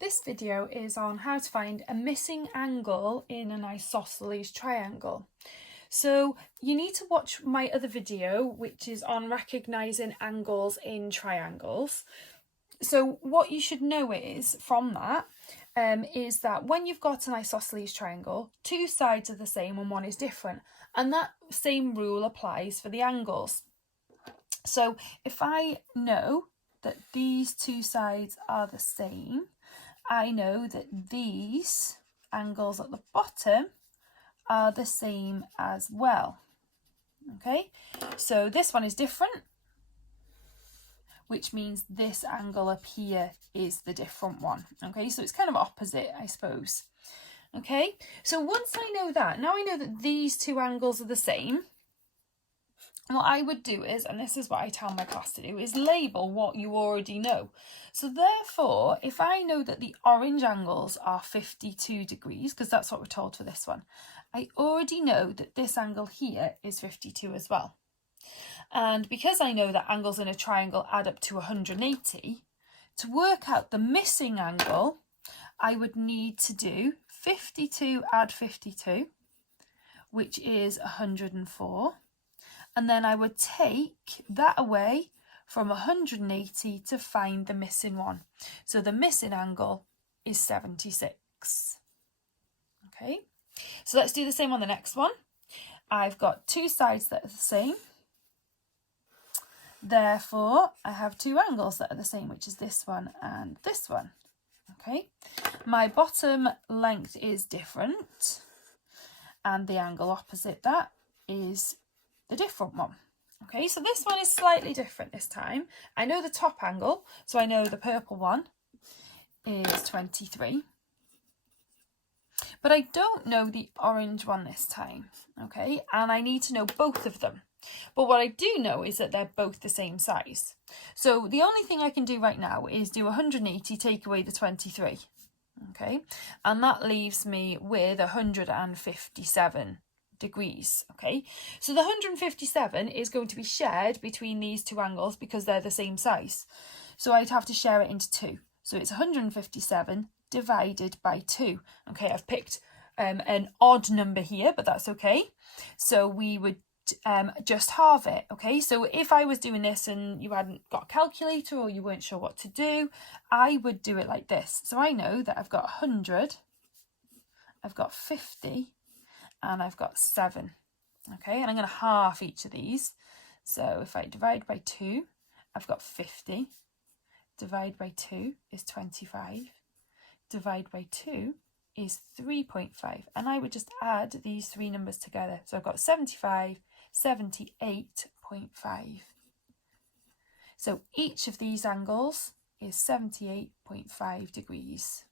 This video is on how to find a missing angle in an isosceles triangle. So you need to watch my other video, which is on recognising angles in triangles. So what you should know is from that is that when you've got an isosceles triangle, two sides are the same and one is different. And that same rule applies for the angles. So if I know that these two sides are the same, I know that these angles at the bottom are the same as well. Okay, so this one is different, which means this angle up here is the different one. Okay, so it's kind of opposite, I suppose. Okay, so once I know that, now I know that these two angles are the same, what I would do is, and this is what I tell my class to do, is label what you already know. So therefore, if I know that the orange angles are 52 degrees, because that's what we're told for this one, I already know that this angle here is 52 as well. And because I know that angles in a triangle add up to 180, to work out the missing angle, I would need to do 52 add 52, which is 104. And then I would take that away from 180 to find the missing one. So the missing angle is 76. Okay, so let's do the same on the next one. I've got two sides that are the same. Therefore, I have two angles that are the same, which is this one and this one. Okay, my bottom length is different, and the angle opposite that is the different one. Okay, so this one is slightly different this time. I know the top angle, so I know the purple one is 23. But I don't know the orange one this time, okay? And I need to know both of them. But what I do know is that they're both the same size. So the only thing I can do right now is do 180, take away the 23, okay? And that leaves me with 157 degrees. Okay, so the 157 is going to be shared between these two angles because they're the same size, so I'd have to share it into two, so it's 157 divided by 2. Okay, I've picked an odd number here, but that's okay, so we would just halve it. Okay, so if I was doing this and you hadn't got a calculator or you weren't sure what to do, I would do it like this. So I know that I've got 100, I've got 50, and I've got 7. Okay, and I'm going to half each of these. So if I divide by 2, I've got 50. Divide by 2 is 25. Divide by 2 is 3.5. And I would just add these three numbers together. So I've got 75, 78.5. So each of these angles is 78.5 degrees.